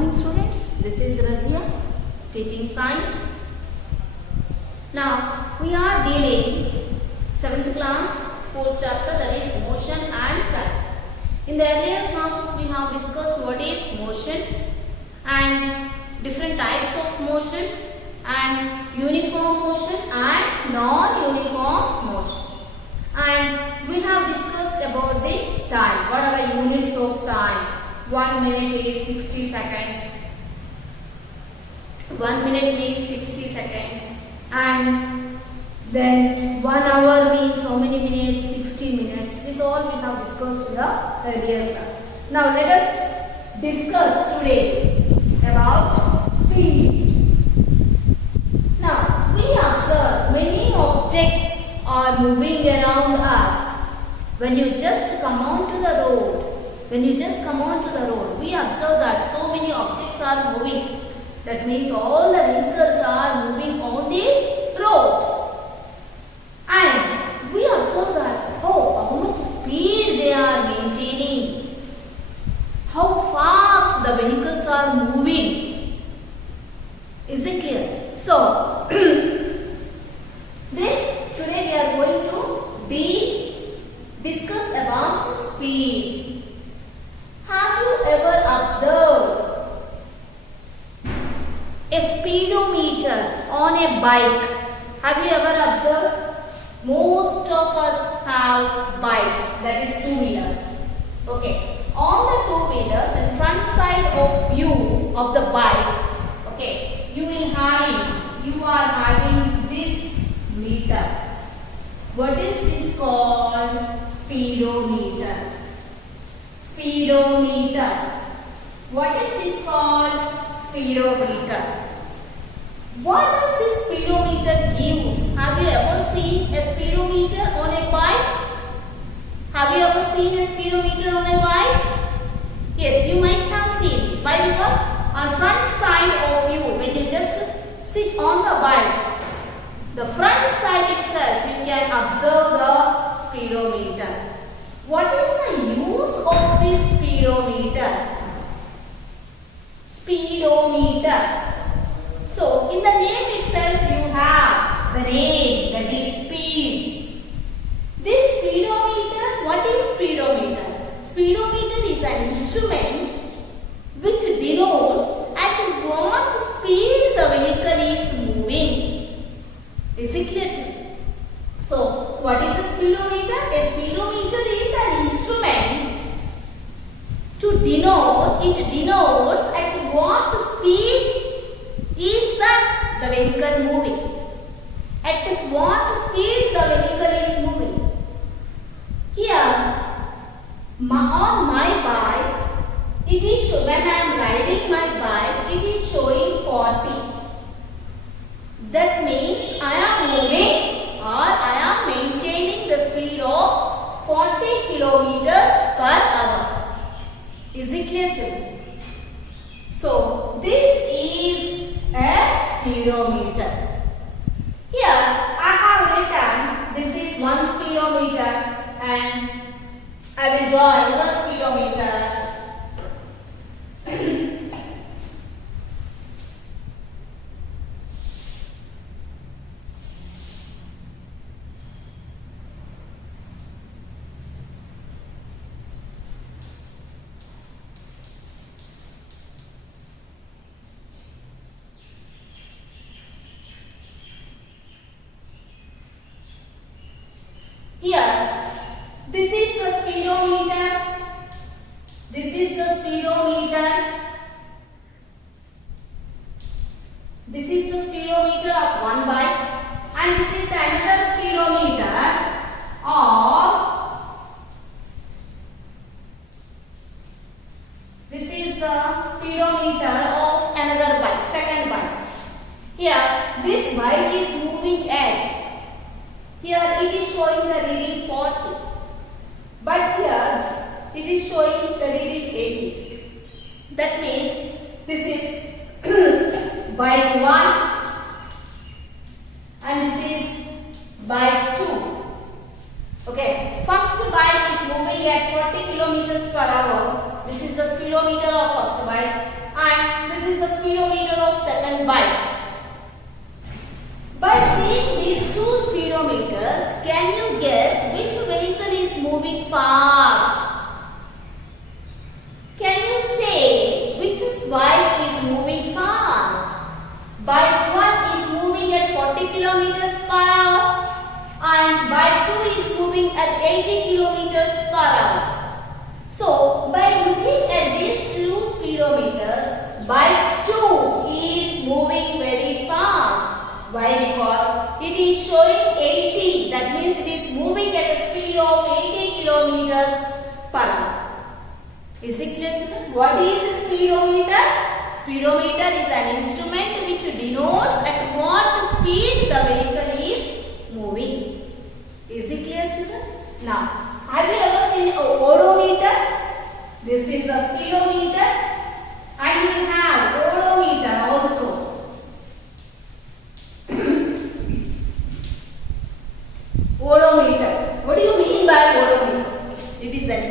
morning students, this is Razia teaching science. Now we are dealing 7th class 4th chapter, that is motion and time. In the earlier classes we have discussed what is motion and different types of motion and uniform motion and non-uniform motion. And we have discussed about the time. What are the units of time? 1 minute is 60 seconds. 1 minute means 60 seconds. And then 1 hour means how many minutes? 60 minutes. This all we have discussed in the earlier class. Now let us discuss today about speed. Now we observe many objects are moving around us. When you just come onto the road, we observe that so many objects are moving. That means all the vehicles are moving on the road. And we observe that how much speed they are maintaining. How fast the vehicles are moving. Is it clear? So, today we are going to discuss about speed. Have you ever observed a speedometer on a bike? Have you ever observed? Most of us have bikes, that is two-wheelers. Okay. On the two-wheelers, in front side of you of the bike, okay, you are having this meter. What is this called? Speedometer. Speedometer. What is this called? Speedometer. What does this speedometer give? Have you ever seen a speedometer on a bike? Have you ever seen a speedometer on a bike? Yes, you might have seen. Why? Because on front side of you, when you just sit on the bike, the front side itself, you can observe the speedometer. What is the use of this speedometer? Speedometer. So, in the name itself, you have the name, that is speed. This speedometer, what is speedometer? Speedometer is an instrument which denotes at what speed the vehicle is moving. Is it clear? So, what is a speedometer? A speedometer is an instrument to denote, it denotes at what speed is that the vehicle moving. At what speed the vehicle is moving. Here, on my bike, it is when I am riding my bike, it is showing 40. That means I am moving or I am maintaining the speed of 40 kilometers per hour. Is it clear to you? So, this is a speedometer. Here, I have written this is one speedometer and I will draw another speedometer. Here, this is the speedometer. This is the speedometer. This is the speedometer of one bike, and this is another speedometer of. This is the speedometer of another bike, second bike. Here, this bike is moving at. Here it is showing the reading 40. But here it is showing the reading 80. That means this is bike 1 and this is bike 2. Okay, first bike is moving at 40 kilometers per hour. This is the speedometer of first bike. and this is the speedometer of second bike. By seeing these two speedometers, can you guess which vehicle is moving fast? Can you say which bike is moving fast? Bike 1 is moving at 40 kilometers per hour and bike 2 is moving at 80 kilometers per hour. So, by looking at these two speedometers, bike 2 is moving very fast. Why? Because it is showing 80. That means it is moving at a speed of 80 kilometers per hour. Is it clear, children? What is a speedometer? Speedometer is an instrument which denotes at what speed the vehicle is moving. Is it clear, children? Now, have you ever seen an odometer? This is a speedometer and you have odometer also. Odometer. What do you mean by odometer? It is an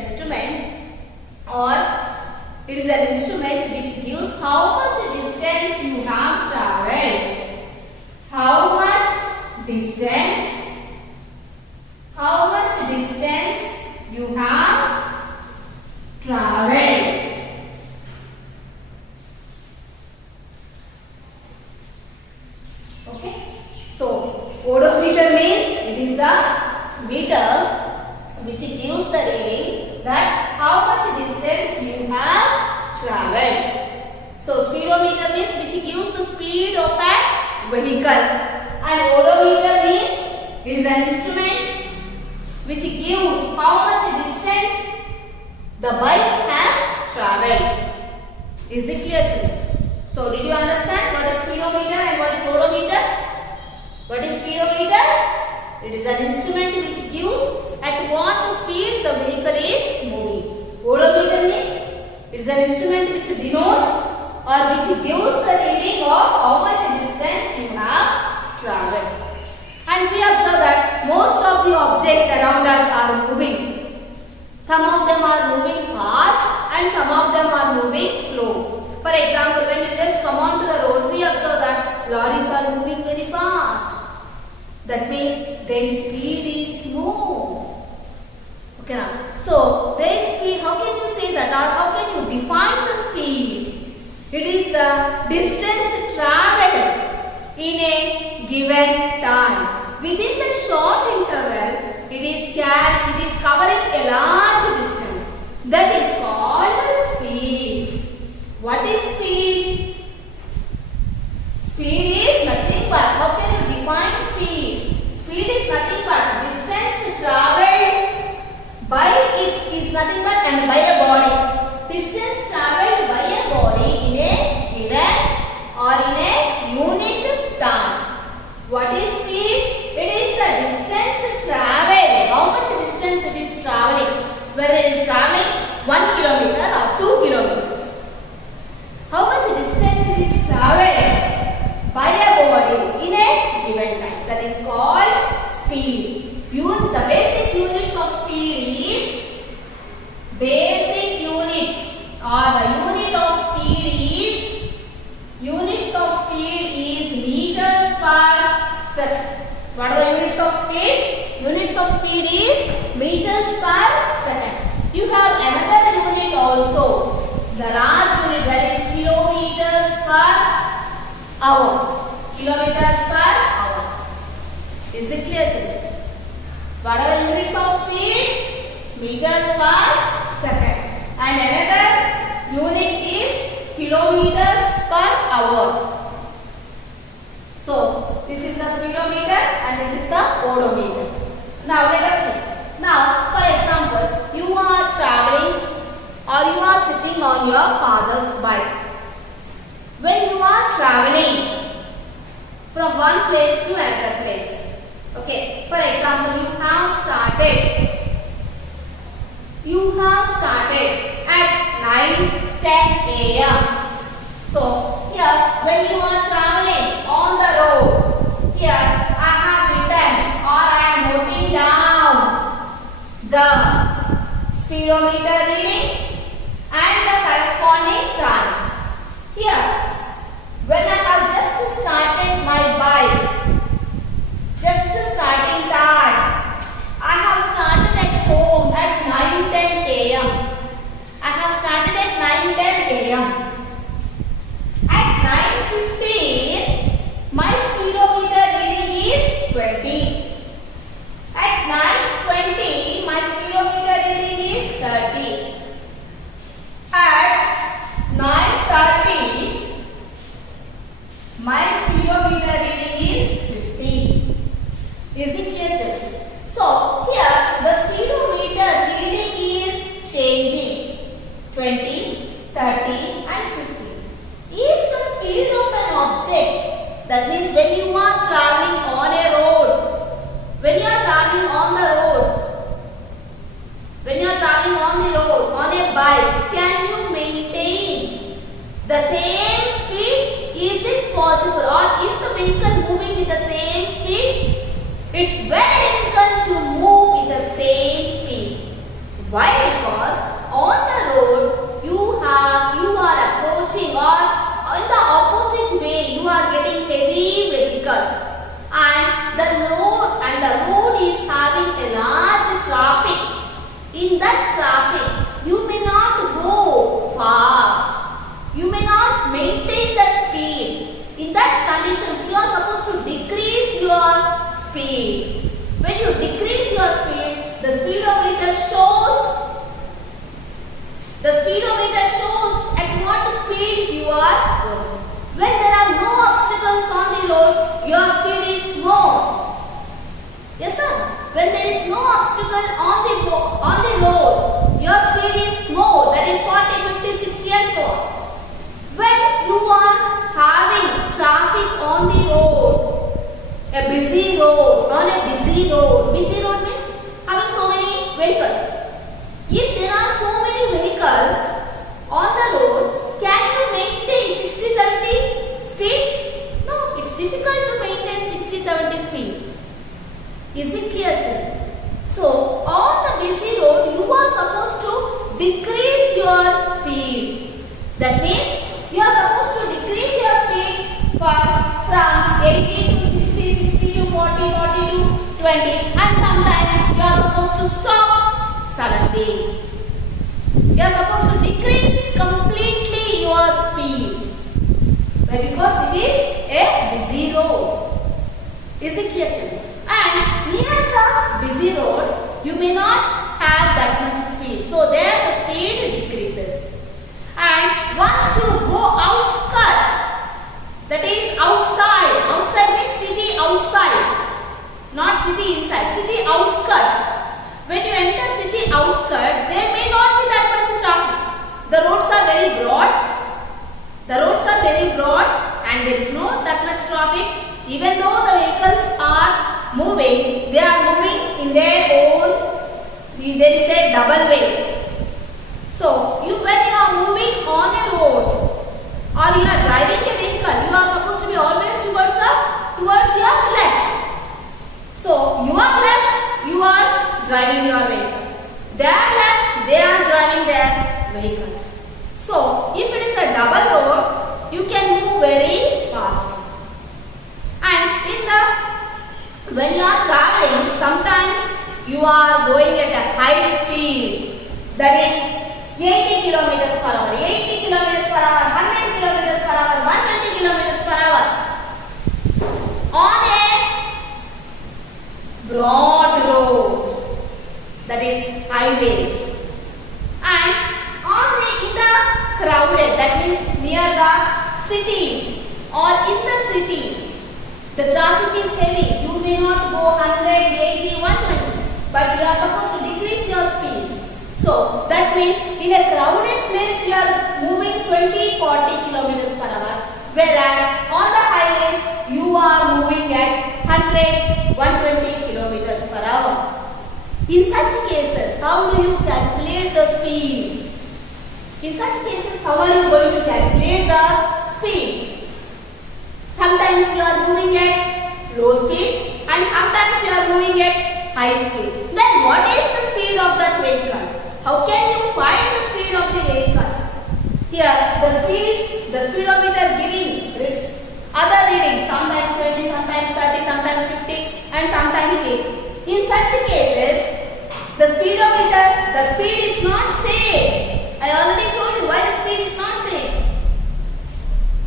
instrument which gives how much distance you have traveled. How much distance you have traveled. Okay. So, odometer means it is a meter which gives the reading that how much distance you have traveled. So, speedometer means which gives the speed of a vehicle, and odometer means it is an instrument which gives how much distance the bike has traveled. Is it clear to you? So, did you understand what is speedometer and what is odometer? What is speedometer? It is an instrument which gives at what speed the vehicle is moving. Odometer means it is an instrument which denotes or which gives the reading of how much distance you have traveled. And we observe that most of the objects around us are moving. Some of them are moving fast and some of them are moving slow. For example, when you just come onto the road, we observe that lorries are moving very fast. That means their speed is more. Okay, now. So, their speed, how can you say that or how can you define the speed? It is the distance traveled in a given time. Within the short interval, it is covering a large distance. That is called speed. What is speed? Speed is nothing but, how can you define speed? Speed is nothing but distance traveled by it is nothing but and by a body. Distance traveled by a body in a given or in a unit time. What is speed? It is the distance traveled. How much distance it is traveling? Whether it is traveling 1 kilometer or 2 kilometers. How much distance it is traveled by a body in a given time. That is called speed. The basic units of speed is basic unit or the unit of speed is meters per second. What are the units of speed? Units of speed is meters per second. You have another unit also. The large unit, that is kilometers per hour. Kilometers per hour. Is it clear to you? What are the units of speed? Meters per second. And another unit is kilometers per hour. So, this is the speedometer and this is the odometer. Now, let us see. Now, for example, you are traveling or you are sitting on your father's bike. When you are traveling from one place to another place. Okay, for example, you have started at 9:10 a.m. So, here when you are traveling on the road, here I have written or I am noting down the speedometer reading and the corresponding time. Here, when I have just started my bike, just starting time, I have started at home at 9:10 a.m. I have started at 9:10 a.m. At 9:15, my speedometer reading is 20. At 9:20, my speedometer reading is 30. At 9:30, my speedometer reading is 50. Is it clear, children? So here the speedometer reading is changing 20, 30 and 50. Is the speed of an object, that means when you are traveling on a road, when you are traveling on the road, when you are traveling on the road on a bike, can you maintain the same speed? Is it possible, or is the vehicle moving with the same speed? It's very difficult to move with the same speed. Why? Because on the road you are approaching, or in the opposite way you are getting heavy vehicles, and the road is having a large traffic. In that traffic you may not go fast, you may not maintain that speed. In that conditions you are supposed to decrease your speed. When you decrease your speed, the speedometer shows at what speed you are going. When there are no obstacles on the road, your speed is more. Yes, sir. When there is no obstacle on the road, your speed is more. That is 40, 50, 60 and so on. When you are having traffic on the road, a busy road means having so many vehicles. If there are so many vehicles on the road, can you maintain 60, 70 speed? No, it's difficult to maintain 60, 70 speed. Is it clear, sir? So, on the busy road, you are supposed to decrease your speed. That means, you are supposed to decrease your speed from 80 to 60, 60 to 40, 40 to 20. And sometimes, you are supposed to stop suddenly. You are supposed to decrease completely your speed. Why? Because it is a busy road. Is it clear? And near the busy road, you may not have that much speed. So there the speed decreases. And once you go outskirt, that is outside means city outside, not city inside, city outskirts. When you enter city outskirts, there may not be that much traffic. The roads are very broad. And there is not that much traffic. Even though the vehicles are moving, they are moving in their own, there is a double way. So, when you are moving on a road, or you are driving a vehicle, you are supposed to be always towards your left. So, your left, you are driving your vehicle. Their left, they are driving their vehicles. So, if it is a double road, you can move very fast. And when you are traveling, sometimes you are going at a high speed. That is 80 kilometers per hour, 80 kilometers per hour, 100 kilometers per hour, 120 kilometers per hour. On a broad road, that is highways. And in the crowded, that means near the cities or in the city, the traffic is heavy. You may not go 100, 80, 120, but you are supposed to decrease your speed. So that means in a crowded place you are moving 20, 40 kilometers per hour, whereas on the highways you are moving at 100, 120 kilometers per hour. In such cases, how do you calculate the speed? In such cases, how are you going to calculate the speed? Sometimes you are moving at low speed and sometimes you are moving at high speed. Then what is the speed of that vehicle? How can you find the speed of the vehicle? Here the speed of such cases, the speed is not same. I already told you why the speed is not same.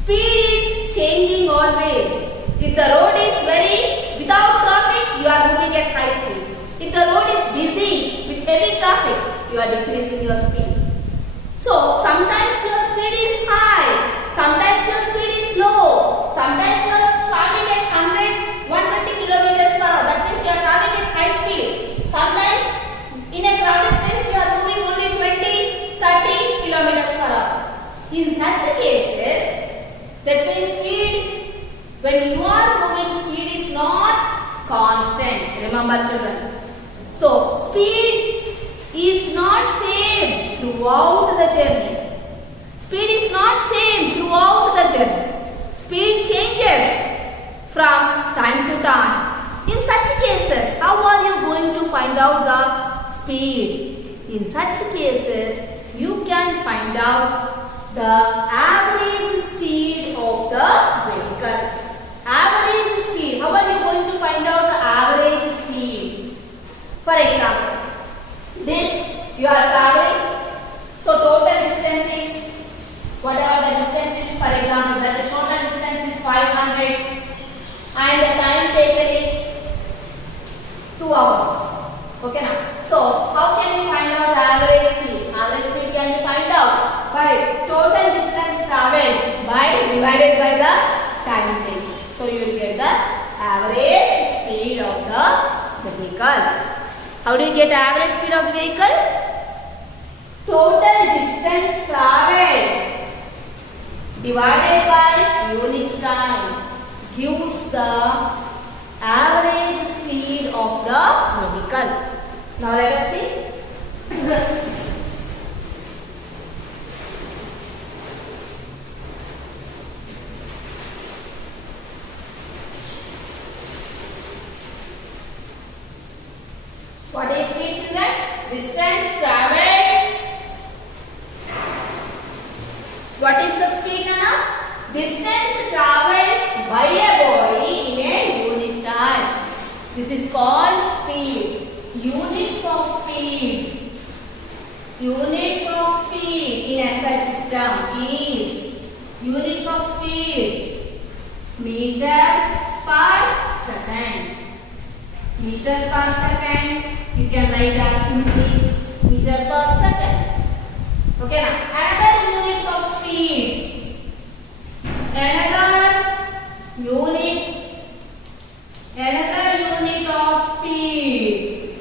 Speed is changing always. If the road is very without traffic, you are moving at high speed. If the road is busy with heavy traffic, you are decreasing your speed. So sometimes your speed is high, sometimes your speed is low, sometimes you are traveling at 120 kilometers per hour. That means you are traveling at high speed. Sometimes in a crowded place you are moving only 20-30 kilometers per hour. In such cases, that means speed, when you are moving, speed is not constant. Remember children. So speed is not same throughout the journey. Speed is not same throughout the journey. Speed changes from time to time. In such cases, how are you going to find out the speed? In such cases, you can find out the average speed of the vehicle. Average speed. How are you going to find out the average speed? For example, this you are traveling, so total distance is whatever the distance is. For example, that the total distance is 500 and the time taken is 2 hours. Okay now. So how can you find out the average speed? Average speed can be find out by total distance traveled by divided by the time taken. So you will get the average speed of the vehicle. How do you get average speed of the vehicle? Total distance traveled divided by unit time gives the average speed of the vehicle. Now let us see. What is speed, children? Distance traveled. What is the speed now? Distance traveled by a body in a unit time. This is called speed. Units of speed. Units of speed in SI system is units of speed meter per second. Meter per second. You can write as simply meter per second. Okay now, another units of speed. Another unit of speed.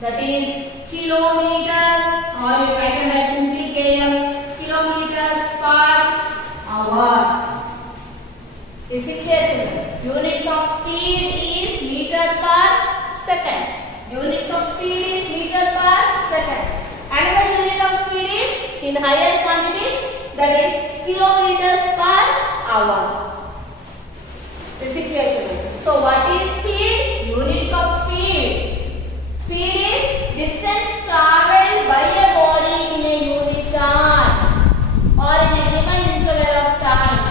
That is kilometers, or I can write simply km, kilometers per hour. Is it clear, children? Units of speed is meter per second. Units of speed is meter per second. Another unit of speed is in higher quantities, that is kilometers per hour. Is it clear, children? So what is speed? Units of speed. Speed is distance traveled by a body in a unit time or in a given interval of time.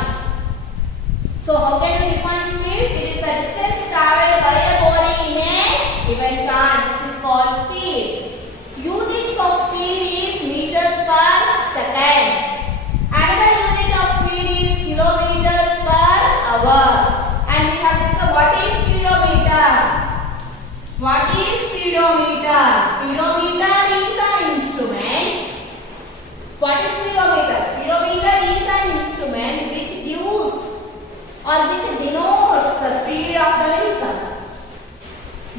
So how can you define speed? It is the distance traveled by a body in a given time. This is called speed. Units of speed is meters per second. Another unit of speed is kilometers per hour. And we have discussed what is speedometer. What is speedometer? Speedometer is an instrument. What is speedometer? Speedometer is an instrument which gives or which denotes the speed of the vehicle.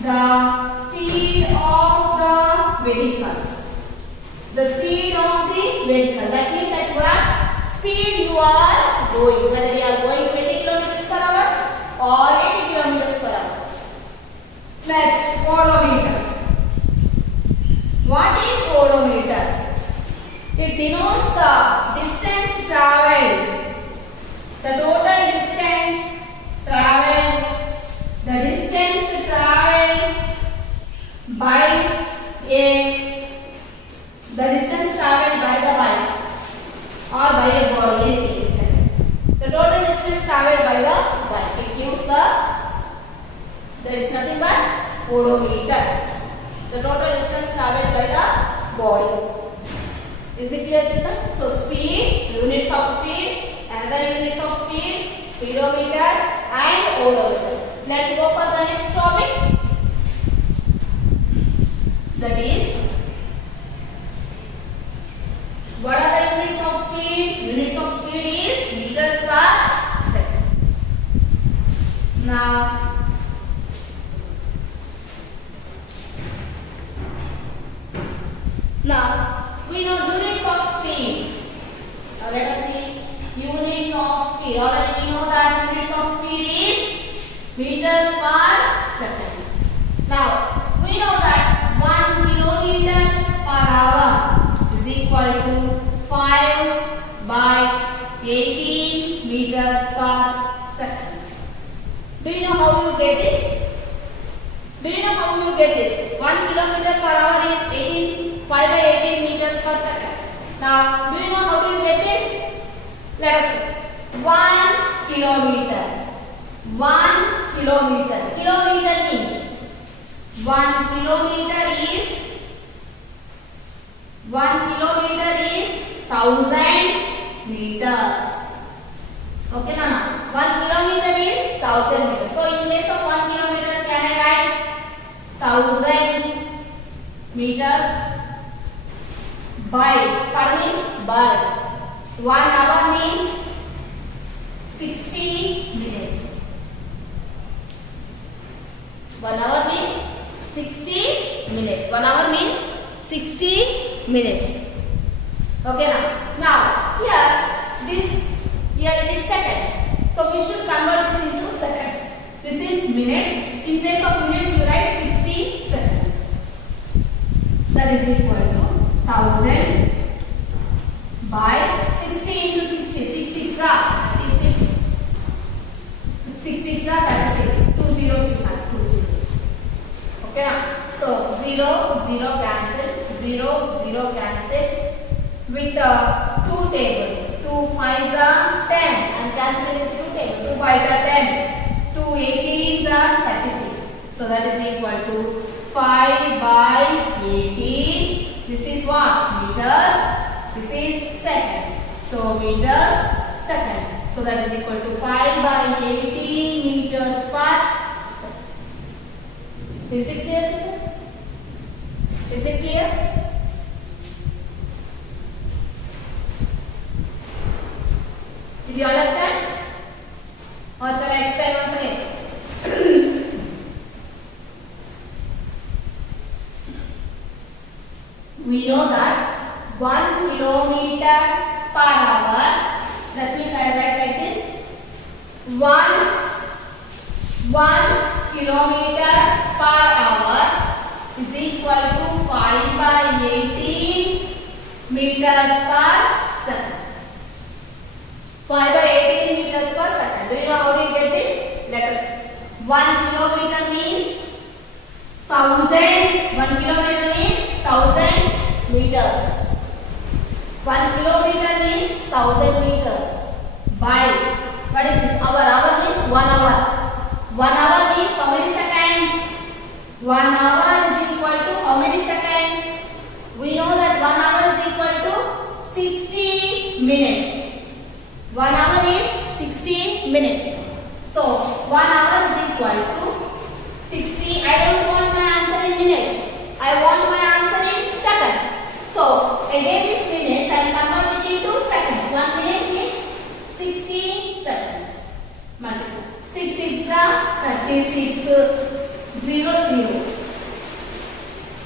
The speed of the vehicle. The speed of the vehicle. That means at what speed you are going. Whether you are going 20 kilometers per hour or 80 kilometers per hour. Next, odometer. What is odometer? It denotes the distance traveled. The total distance traveled. The distance traveled by the distance traveled by the bike or by a body, anything. The total distance traveled by the bike. It gives there is nothing but odometer. The total distance traveled by the body. Is it clear, children? So speed, units of speed, another units of speed, speedometer and odometer. Let's go for the next topic. That is, what are the units of speed? Units of speed is meters per second. Now we know units of speed. Now let us see units of speed. Already we know that units of speed is meters per second. Now we know that 1 kilometer per hour is equal to 5 by 18 meters per second. Do you know how you get this? Do you know how you get this? 1 kilometer per hour is 5 by 18 meters per second. Now, do you know how do you get this? Let us see. 1 kilometer. 1 kilometer. Kilometer means 1 kilometer is 1000 meters. Okay, Nana. 1 kilometer is 1000 meters. So, in place of 1 kilometer, can I write 1000 meters? By, per means by. 1 hour means 60 minutes. 1 hour means 60 minutes. 1 hour means 60 minutes. Okay, now here it is seconds. So we should convert this into seconds. This is minutes. In place of minutes, you write 60 seconds. That is equal to 1000 by 60 into 60. 6 6 are 36. 6 6 are 36. 2 zeros you have. 2 zeros. Okay. So 0 0 cancel. 0 0 cancel. With 2 table. 2 5s are 10. And cancel with 2 table. 2 5s are 10. 2 18s are 36. So that is equal to 5 by 18. This is what? Meters. This is second. So meters second. So that is equal to 5 by 18 meters per second. Is it clear, children? Is it clear? Did you understand? Or shall I explain once again? We know that 1 kilometer per hour, that means I write like this, 1 kilometer per hour is equal to 5 by 18 meters per second. 5 by 18 meters per second. Do you know how do you get this? Let us. 1 kilometer means 1000. 1 kilometer means 1000 meters. 1 kilometer means 1000 meters. By, what is this? Hour. Hour means 1 hour. 1 hour means how many seconds? 1 hour is equal to how many seconds? We know that 1 hour is equal to 60 minutes. 1 hour is 60 minutes. So 1 hour is equal to 60. I don't want my answer in minutes. I want my answer in seconds. So again this minutes I will convert it into seconds. 1 minute means 60 seconds. Multiply. 6 6 are 36. 0 0.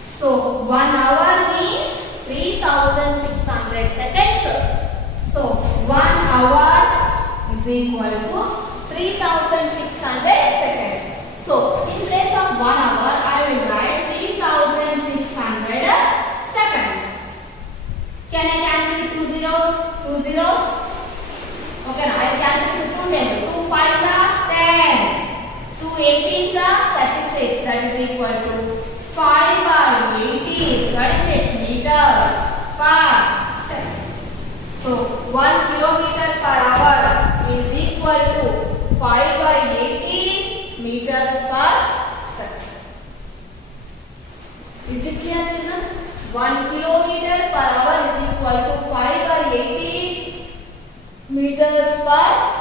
So 1 hour means 3600 seconds. So 1 hour is equal to 3600 seconds. So in place of 1 hour, I will write 3600 seconds. Can I cancel 2 zeros? 2 zeros? Okay, now I will cancel to 2 tables. 2 5s are 10. 2 18s are 36. That is equal to 5 by 18. What is it? Meters per second. So 1 kilometer per hour is equal to 5 by 18 meters per second. Is it clear, children? 1 kilometer per hour is equal to 5 or 80 meters per